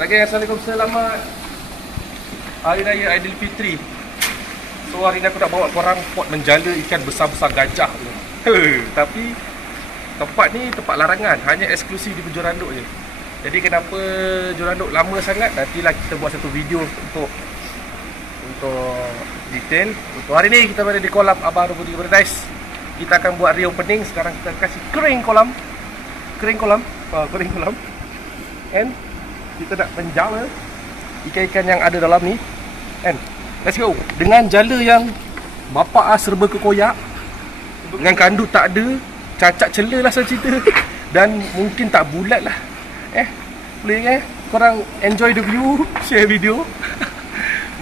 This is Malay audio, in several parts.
Alright, assalamualaikum, selamat Hari Raya Aidilfitri. So hari ni aku nak bawa korang pot menjala ikan besar-besar gajah. Tapi tempat ni tempat larangan, hanya eksklusif di Joranduk je. Jadi kenapa Joranduk lama sangat, nantilah kita buat satu video untuk detail. Untuk hari ni kita berada di kolam Abah 23 Paradise. Kita akan buat reopening. Sekarang kita kasih kering kolam. And kita nak penjala ikan-ikan yang ada dalam ni. And let's go. Dengan jala yang bapak serba kekoyak, dengan kandut tak ada, cacat cela lah saya cerita. Dan mungkin tak bulat lah. Boleh korang enjoy the view, share video.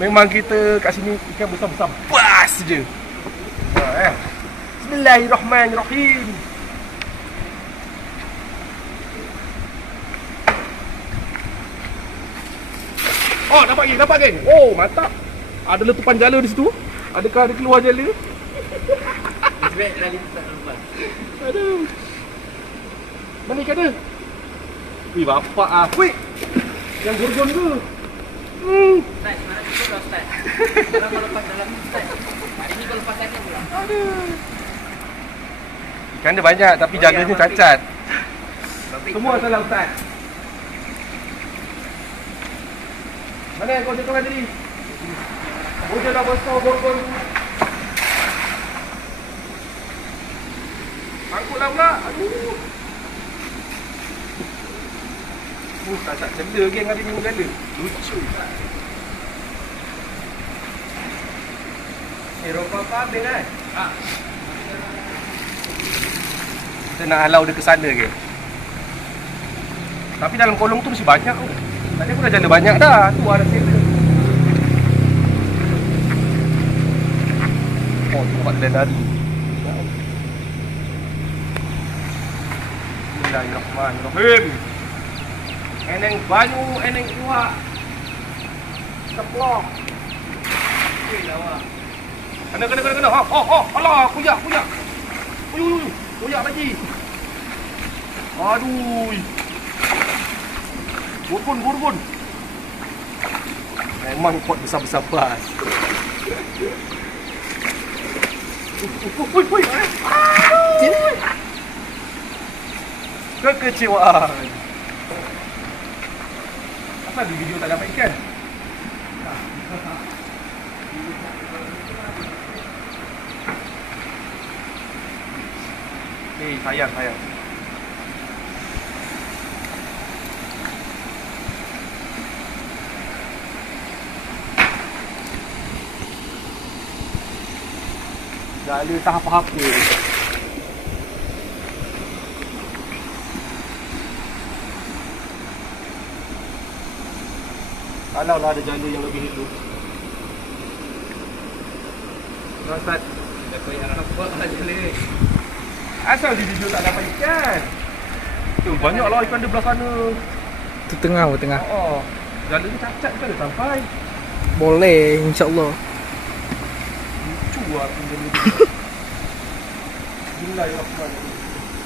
Memang kita kat sini ikan besar-besar bas je. Bismillahirrahmanirrahim. Oh, nampak geng. Oh, mantap. Ada letupan jala di situ. Adakah ada keluar jala? Aduh. Mana ikan dia? Wih, bapak ah. Wih. Yang gorgon tu. Start, mana kita dah start. Kalau lepas dalam start. Hari ni kau lepas akan pula. Aduh. Ikan dia banyak tapi jalanya cacat. Semua salah Ustaz. Mana kau jatuhkan tadi? Bojol dah besar gorgon tu. Angkutlah pula. Aduh. Tak cenda geng hari ni menjala. Lucu tak? Rokok apa habis kan? Kita nak halau dia ke sana ke? Tapi dalam kolong tu mesti banyak tu. Tadi aku dah jala banyak dah. Tu ada sela. Oh, tu buat dia dari. Bismillahirrahmanirrahim. Eneng banyu, eneng iwak. Teplok. Okey lawa. Kena. Alah, kuyak. Uyuh. Kuyak lagi. Aduh. Gorgon. Memang pot besar-besar bas. Ui. Kekecewaan. Asal di video tak dapat ikan? Sayang. Jala tak apa-apa. Kalau lah ada jala yang lebih hidup. Ustaz, dah koyak apa lah jala. Asal di video tak dapat ikan. Banyaklah ikan di belah sana. Tu tengah. Oh, jala ni cacat ke dia sampai? Boleh, insya-Allah. Lucu lah benda ni. Bismillahirrahmanirrahim.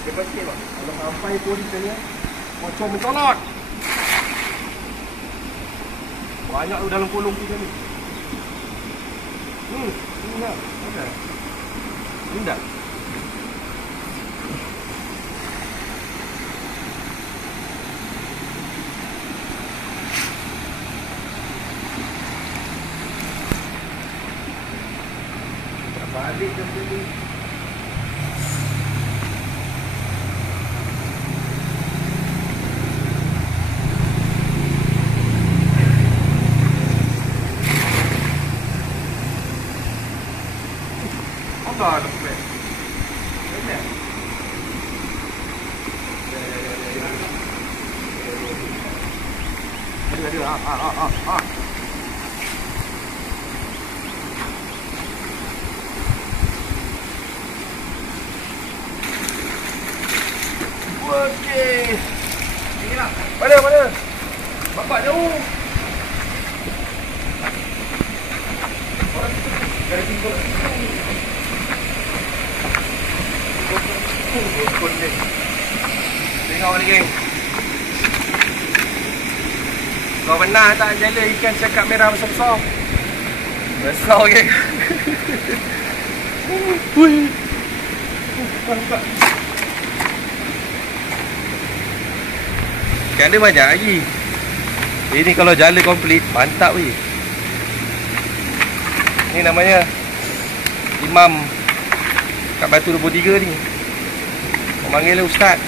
Lepas sikit bang. Kalau sampai tu di sana, pocong mentolot. Banyak tu dalam kolong kita ni. Ini dah. Ada. Ini dah. Balik ke sini. Apa ada pet? Ada. Ada. Okey. Inilah. Mana? Bapak jauh. Orang dari timbul. Tengok ni geng. Kau pernah tak jala ikan cakap merah besar-besar? Besar ke? Hui. Ikan dia banyak lagi. Ini kalau jala komplit, mantap weh. Ni namanya Imam kat Batu 23 ni. Orang panggil dia Ustaz.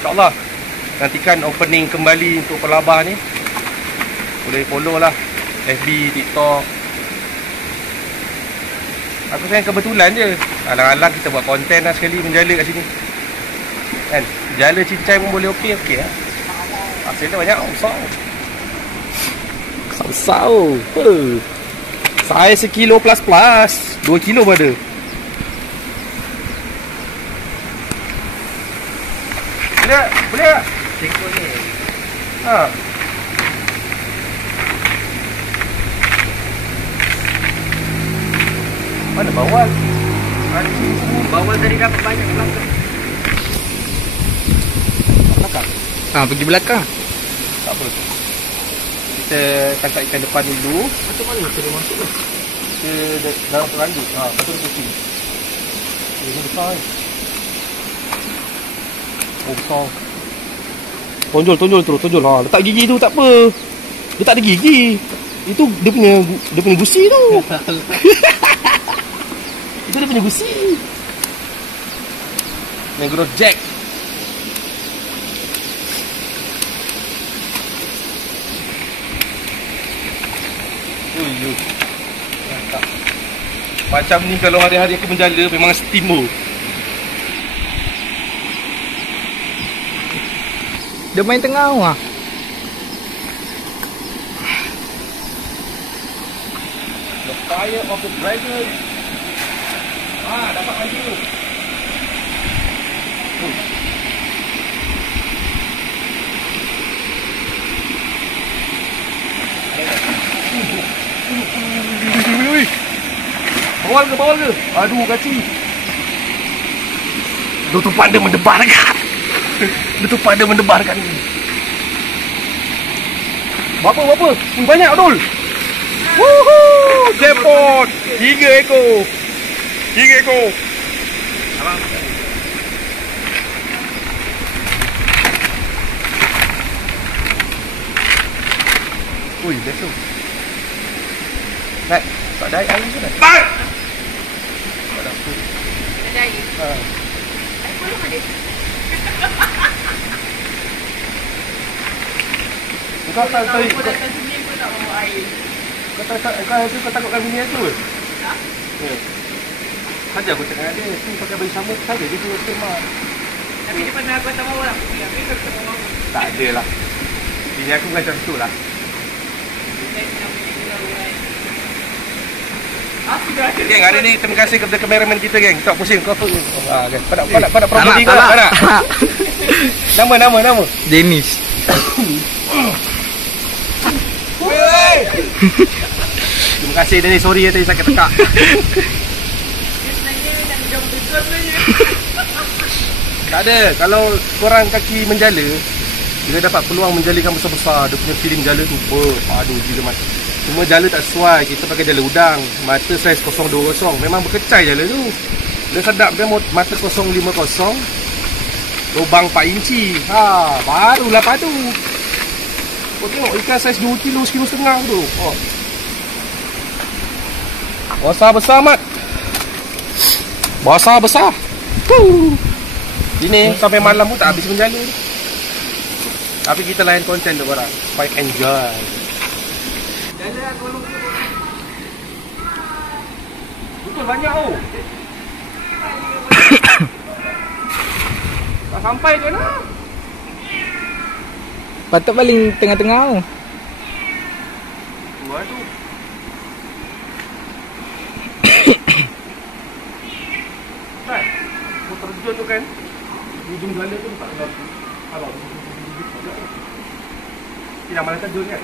InsyaAllah nantikan opening kembali untuk pelabah ni. Boleh follow lah FB, TikTok. Aku sayang kebetulan je. Alang-alang kita buat konten lah sekali menjala kat sini kan. Jala cincai pun boleh okey lah. Hasil dia banyak besar. Besar. Saya 1 kilo plus 2 kilo pun ada. Boleh tak? Tengok ni. Ha. Mana bawal? Bawal tadi dapat banyak belakang. Belakang? Pergi belakang. Tak apa. Kita tangkap ikan depan dulu. Macam mana kita boleh masuk lah? Kita dalam peranggut. Betul putih. Ini besar ni. Oh besar. Tonjol terus. Letak gigi tu tak apa. Dia tak ada gigi. Itu dia punya gusi tu. Itu dia punya gusi. Mangrove Jack. Mantap. Macam ni kalau hari-hari aku menjala memang steam. Dia main tengah lah. The fire of the dragon. Dapat lagi tu. Bawal ke? Aduh kaci. Tutupan dia mendebarkan. Tutupan dia mendebarkan. Berapa? Banyak Abdul. Woohoo! Jackpot. 3 ekor. Abang. Ui, best tu. Nak, tak ada air ke nak? Tak! Tak ada apa. Ada air. Air kolong ada. Kau tak tahu. Aku datang sini pun tak bawa air. Kau takutkan bini aku ke? Tak? Ya. Saja aku cakap dengan dia, tu pakai baju sama saja dia suruh terima. Tapi dia pernah aku tak bawa lah. Tapi kau tak bawa. Tak ada lah. Bini aku bukan macam tu lah. Geng, hari ni terima kasih kepada kameraman kita geng. Tak pusing kau tu. Geng. Pada property kau nak. Nama. Dennis. Terima kasih Dennis, sorry ya tadi sakit tekak. Tak ada. Kalau korang kaki menjala, bila dapat peluang menjalikan besar-besar, dia punya feeling jala tu padu gila mati. Cuma jala tak sesuai, kita pakai jala udang, mata saiz 020. Memang berkecai jala tu. Dia sedap dia mata 050, lubang 4 inci. Barulah padu. Kau tengok ikan saiz 2 kilo, 1,5 kilo tu. Besar mat. Besar. Ini sampai malam pun tak habis menjala ni. Tapi kita layan konten tu korang. Supaya enjoy. Jala kolong tu. Betul banyak tu. Tak sampai tu lah. Patut paling tengah-tengah tu. Dua tu. Kan? Kau terjun tu kan. Ujung jala tu tak ada. Kalau tidak malah terjun kan.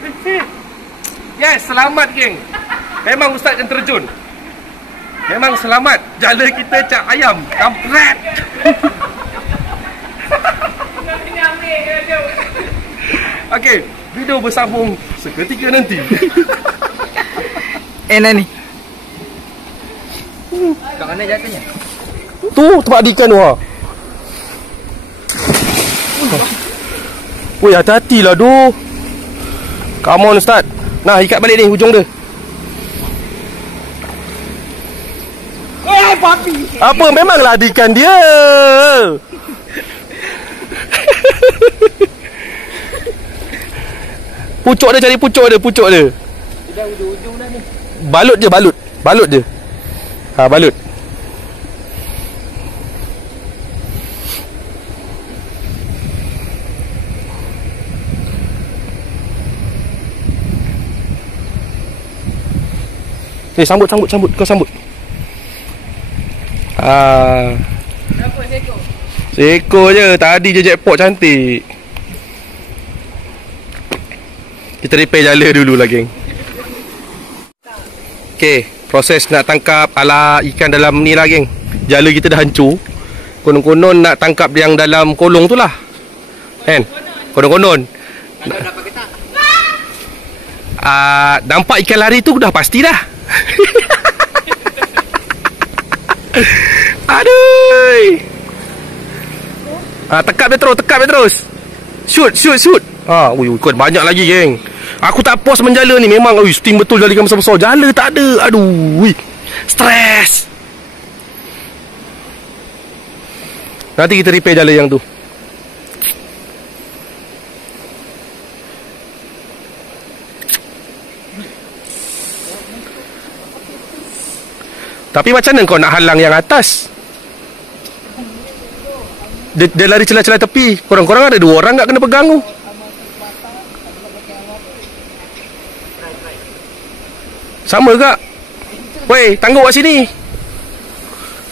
Yes, selamat geng. Memang Ustaz yang terjun. Memang selamat. Jala kita cak ayam. Kampret. Okey, video bersambung seketika nanti. Enak ni. Kat mana jatuhnya? Tu tempat ada ikan tu ha. Woi, hati-hati lah tu. Come on Ustaz. Nah, ikat balik ni hujung dia. Apa, memanglah ada ikan dia. Pucuk dia, cari pucuk dia. Dah ujung-ujung dah ni. Balut je, balut je. Ha, balut. Sambut. Kau sambut. Berapa seekor? Seekor je. Tadi je jackpot cantik. Kita repair jala dulu lah, geng. Okay, proses nak tangkap ala ikan dalam ni lah, geng. Jala kita dah hancur. Konon-konon nak tangkap yang dalam kolong tu lah. Kan? Konon-konon. Kalau dapat ke tak? Nampak ikan lari tu dah pasti dah. Aduh. Tekap dia terus. Shoot. Ui, kau banyak lagi, geng. Aku tak puas menjala ni. Memang steam betul jala ikan besar-besar. Jala tak ada. Aduh, ui. Stres. Nanti kita repair jala yang tu. Tapi macam mana kau nak halang yang atas? Dia lari celah-celah tepi. Korang-korang ada 2 orang tak kena pegang tu. Sama kak? Weh, tangguk kat sini.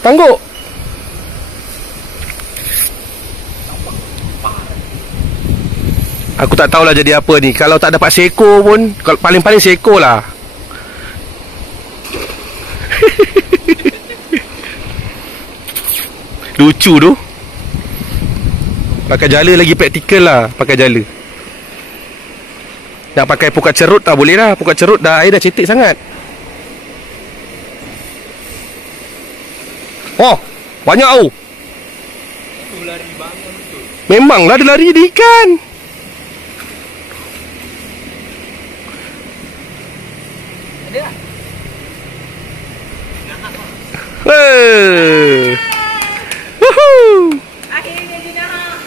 Tangguk. Aku tak tahulah jadi apa ni. Kalau tak dapat seekor pun, paling-paling seekor lah. Lucu tu. Pakai jala lagi praktikal lah. Pakai jala. Nak pakai pukat cerut tak boleh lah. Pukat cerut dah air dah cetek sangat. Oh, banyak tau. Memanglah dia lari di ikan. Ada tak? Akhirnya dia dah.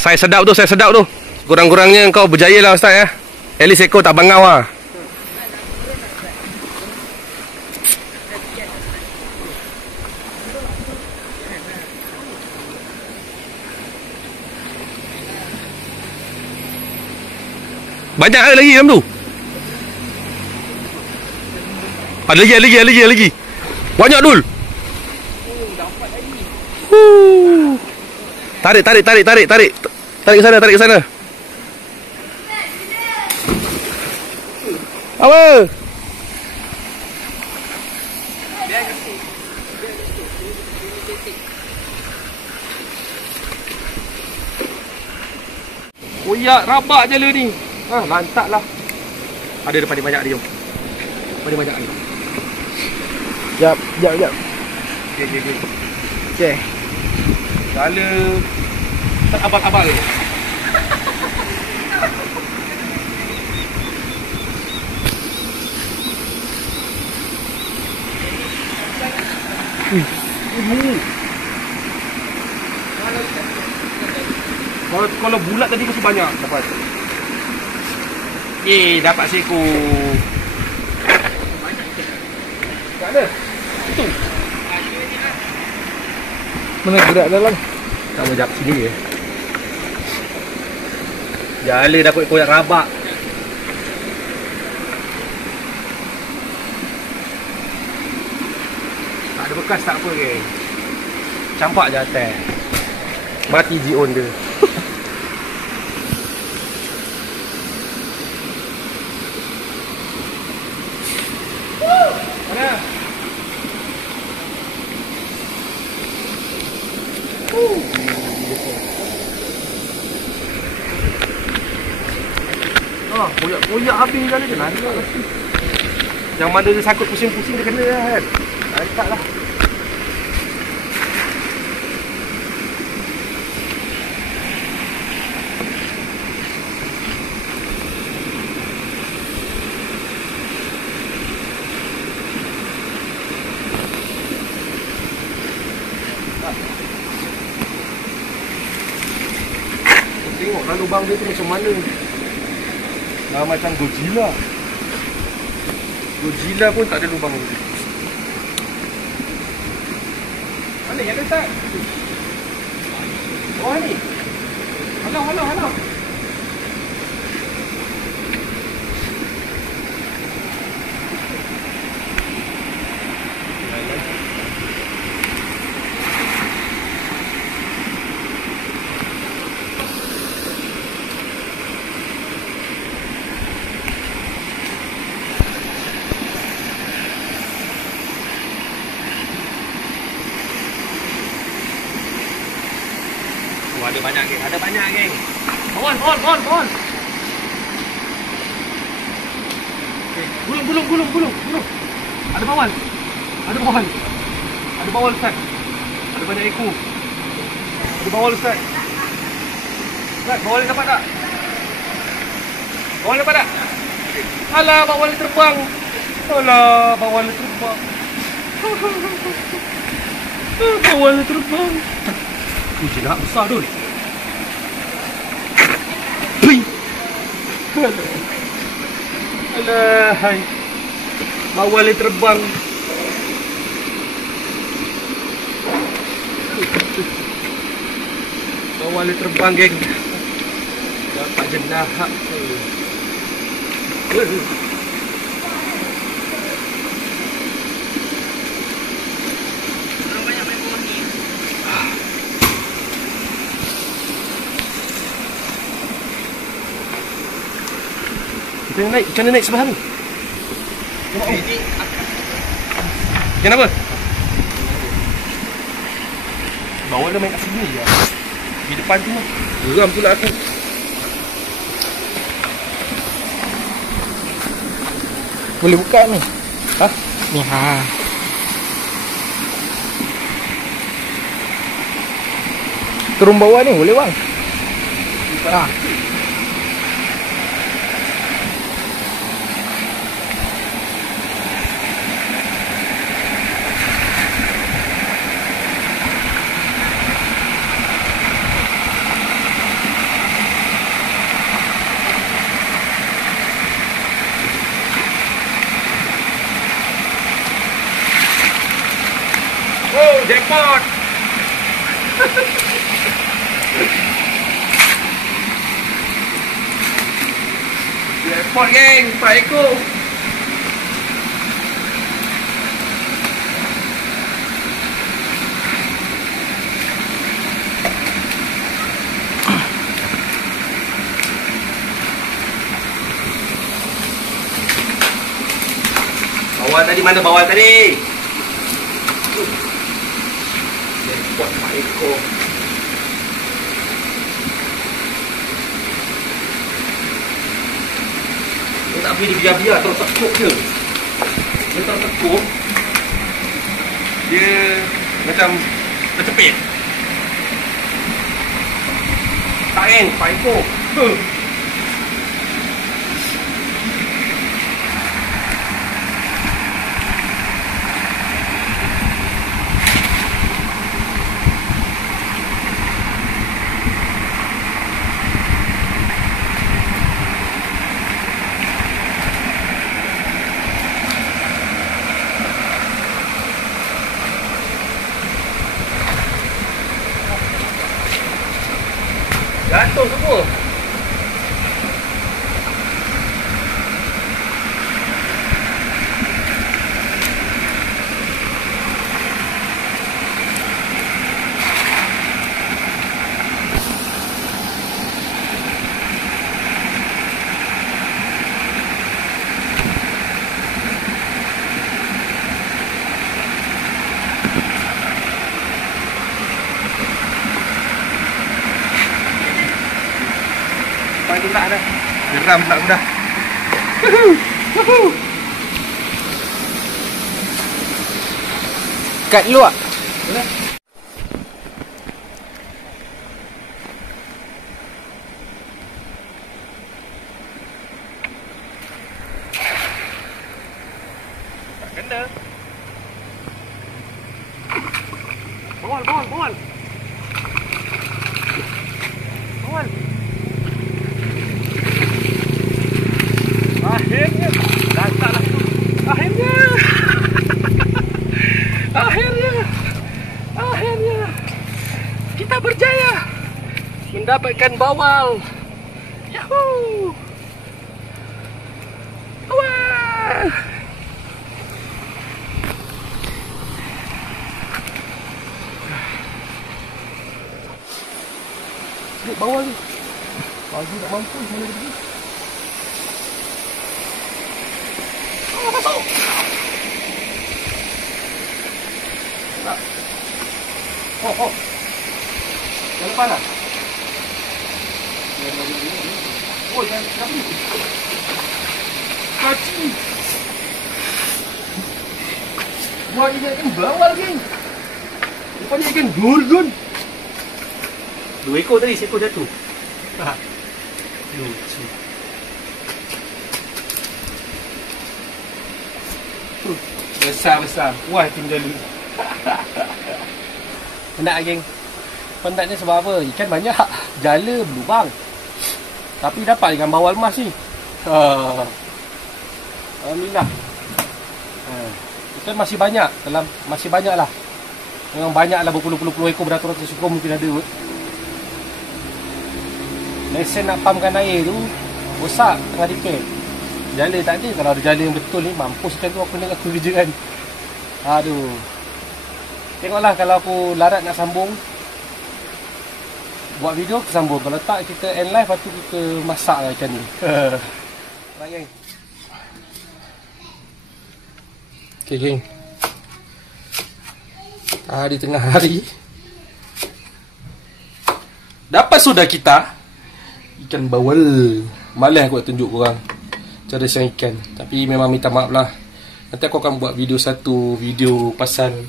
Saya sedap tu. Kurang-kurangnya kau berjaya lah Ustaz ya. At least ekor tak bangau lah. Banyak lagi dalam tu. Ada lagi. Banyak dul. Tarik ke sana. Apa? Koyak rabak je lu ni. Lantak lah. Ada depan ni banyak dia. Depan ni banyak ni. Jap. Okay. Jala tak abang-abang ni. Kalau bulat tadi mesti banyak dapat. Dapat seekor. Tak ada. Itu. Mana budak dalam? Tak mau jap sini je. Jala dah koyak rabak. Tak ada bekas tak apa ke. Campak je atas. Mati G-on dia. Mana? Koyak habis kali dia lari lah. Yang mana dia sakut pusing-pusing dia kena lah kan. Tak lah. Tengoklah lubang dia tu macam mana. Macam Godzilla. Godzilla pun tak ada lubang ni. Mana yang ada tak? Bawah ni. Halau. Ada banyak geng. Pohon. Gulung. Ada bawal. Ada bawal Ustaz. Ada banyak ekor. Ada bawal Ustaz. Ustaz, bawal ni dapat tak? Alah, bawal ni terbang. Bawal ni terbang. Jinak besar tu. Alah, bawal dia terbang. Bawal dia terbang, geng. Dapat jenah. Macam mana naik sebelah ni? Kenapa? Bawal dia main kat sini je. Di depan tu lah. Geram pula aku. Boleh buka ni. Ha? Ni Turun bawah ni boleh bang? Oh, jackpot! Jackpot geng, 4 ekor. Bawal tadi mana bawal tadi? Jackpot 4 ekor. Dia tak boleh biar-biar terus tekuk je. Dia tak tekuk. Dia macam tercepit. Tak kan? 4 ekor. Jatuh semua. Pagi pula dah. Geram pula aku dah. Kat dulu tak? Boleh. Tak kena. Bawal. Bawal. Akhirnya. Datanglah. Akhirnya. Akhirnya. Kita berjaya mendapatkan bawal. Yahoo. Wah. Dek bawal ni. Pagi tak mampu mana dia pergi. Masuk. Tak. Oh. Jangan lepas lah. Oh, jangan ni. Kaci. Buat dia kan bawal geng. Lepas ni kan gun. 2 ekor tadi, seekor jatuh. Lucu. Besar. Wah, tim jalu. Penat geng. Penatnya sebab apa? Ikan banyak. Jala berlubang. Tapi dapat ikan bawal emas ni. Alhamdulillah. Ikan masih banyak. Masih banyak lah. Memang banyak lah, berpuluh-puluh ekor, beratus-ratus ekor mungkin ada kot. Lesen nak pumpkan air tu rosak tengah repair. Jala tak ada. Kalau ada jala yang betul ni, mampus ikan tu aku nak aku kerja kan. Aduh. Tengoklah kalau aku larat nak sambung, buat video kita sambung. Kalau tak, kita end live, lepas tu kita masak lah ikan ni. Baik geng. Okay geng, di tengah hari dapat sudah kita ikan bawal. Malas aku nak tunjuk korang cara siang ikan. Tapi memang minta maaf lah. Nanti aku akan buat video video pasal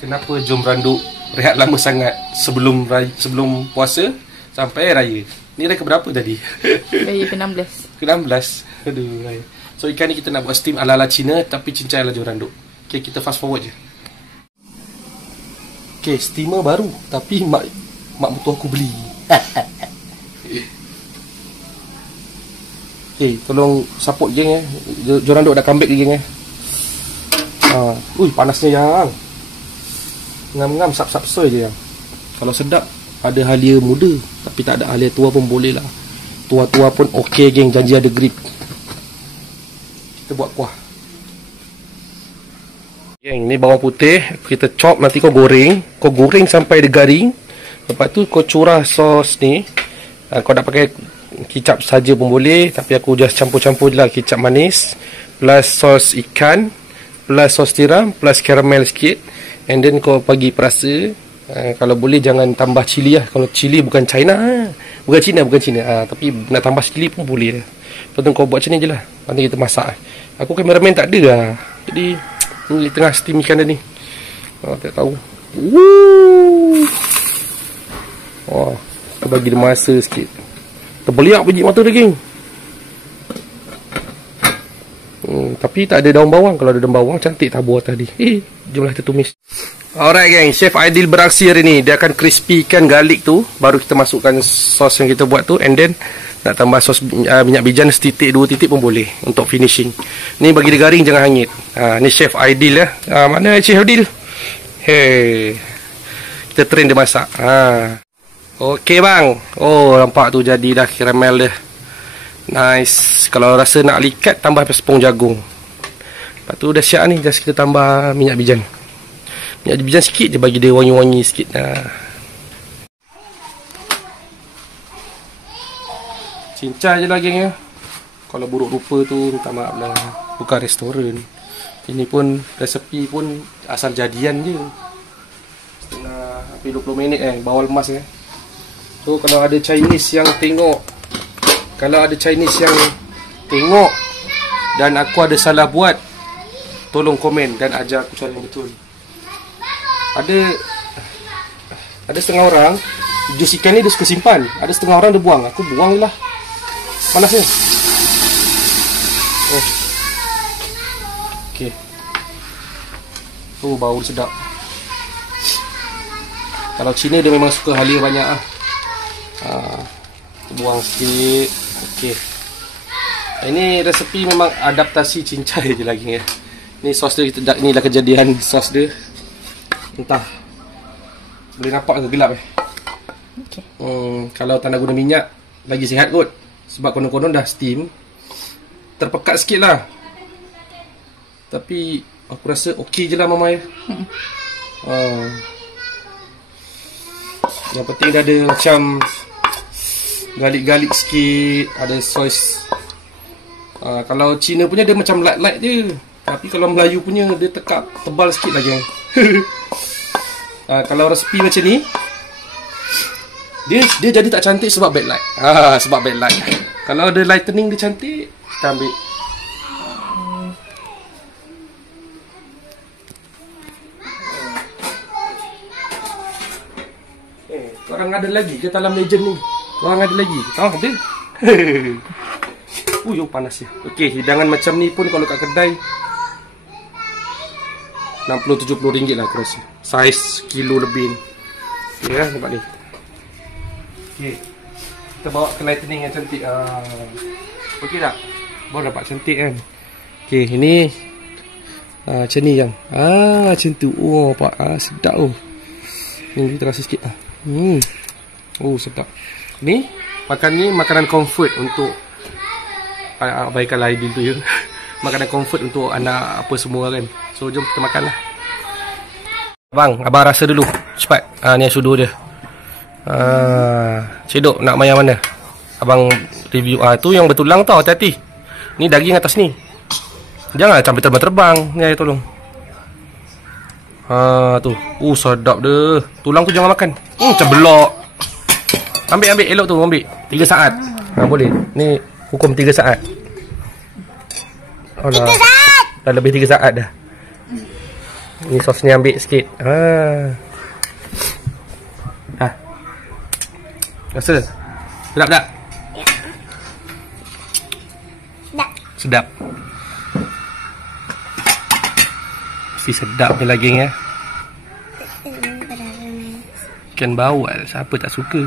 kenapa jom randuk rehat lama sangat sebelum puasa sampai raya. Ni dah ke berapa tadi? Raya ke-16. Ke-16. Aduh. So ikan ni kita nak buat steam ala-ala Cina, tapi cincai lah jom randuk. Okay, kita fast forward je. Okay, steamer baru, tapi mak mertua aku beli. Okay, tolong support geng Jom randuk dah comeback geng Ui, panasnya yang ngam-ngam sap-sap soy je yang. Kalau sedap, ada halia muda. Tapi tak ada halia tua pun boleh lah. Tua-tua pun okey geng, janji ada grip. Kita buat kuah geng. Ni bawang putih kita chop, nanti kau goreng sampai dia garing. Lepas tu kau curah sos ni. Kau nak pakai kicap saja pun boleh, tapi aku just campur-campur je lah. Kicap manis plus sos ikan plus sos tiram plus karamel sikit. And then kau bagi perasa. Kalau boleh jangan tambah cili lah. Kalau cili bukan China. Tapi nak tambah cili pun boleh lah. Lepas tu kau buat macam ni je lah. Nanti kita masak. Aku kameraman tak ada lah. Jadi ni tengah steam ikan dah ni. Tak tahu. Aku bagi dia masa sikit. Terbeliak biji mata dia geng. Tapi tak ada daun bawang. Kalau ada daun bawang cantik tabur tadi. Jomlah kita tumis. Alright geng, Chef Aidil beraksi hari ni. Dia akan crispykan garlic tu, baru kita masukkan sos yang kita buat tu. And then nak tambah sos minyak bijan setitik 2 titik pun boleh untuk finishing. Ni bagi dia garing, jangan hangit. Ni Chef Aidil ya. Mana Chef Aidil? Hey, kita train dia masak. Okey bang. Oh, nampak tu jadi dah karamel dia. Nice. Kalau rasa nak likat, tambah tepung jagung. Lepas tu dah siap ni. Just kita tambah minyak bijan. Minyak bijan sikit je, bagi dia wangi-wangi sikit. Cincang je lah geng ya. Kalau buruk rupa tu minta maaf lah. Bukan restoran. Ini pun resepi pun asal jadian je. Setengah hampir 20 minit bawal emas So kalau ada Chinese yang tengok dan aku ada salah buat, tolong komen dan ajar aku cara yang betul. Ada setengah orang jus ikan ni dia suka simpan, ada setengah orang dia buang. Aku buang je lah, panasnya. Okay. Bau sedap. Kalau Cina dia memang suka halia banyak lah. Buang sikit. Okay. Ini resepi memang adaptasi cincai je lagi ya. Ni sos dia, inilah kejadian sos dia. Entah boleh nampak ke gelap Okay. Kalau tak nak guna minyak lagi sihat kot. Sebab konon-konon dah steam, terpekat sikit lah. Tapi aku rasa okey je lah mama ya. Yang penting dah ada macam galik-galik sikit, ada sos. Kalau Cina punya dia macam light-light je. Tapi kalau Melayu punya dia tekak tebal sikit lagi. Kalau resepi macam ni, dia jadi tak cantik sebab backlight. Sebab backlight. Kalau ada lightening dia cantik, kita ambil. Korang ada lagi ke dalam legend ni? Korang ada lagi? Ada. Panas ya. Okey, hidangan macam ni pun kalau kat kedai 60-70 ringgit lah aku rasa. Saiz kilo lebih ni. Okay lah, nampak ni. Okay, kita bawa ke lightening yang cantik. Okey tak? Baru dapat cantik kan. Okay, ini macam ni yang macam tu. Pak, sedap oh. Ni terasa sikit lah. Sedap. Ni makanan comfort untuk baikkan Aidil tu ya. Makanan comfort untuk anak apa semua kan. So jom kita makan lah. Abang rasa dulu. Cepat. Ni sudu dia. Cedok nak mayan mana? Abang review. Tu yang bertulang tau, hati-hati. Ni daging atas ni. Jangan sampai terbang-terbang. Ni air tolong. Tu. Sedap dia. Tulang tu jangan makan. Cebelok. Ambil elok tu, ambil. 3 saat. Boleh. Ni hukum 3 saat. 3 saat. Dah lebih 3 saat dah. Ni sos ni ambil sikit. Rasa? Sedap tak? Ya. Sedap. Mesti sedap ni lagi ya. Ikan bawal, siapa tak suka?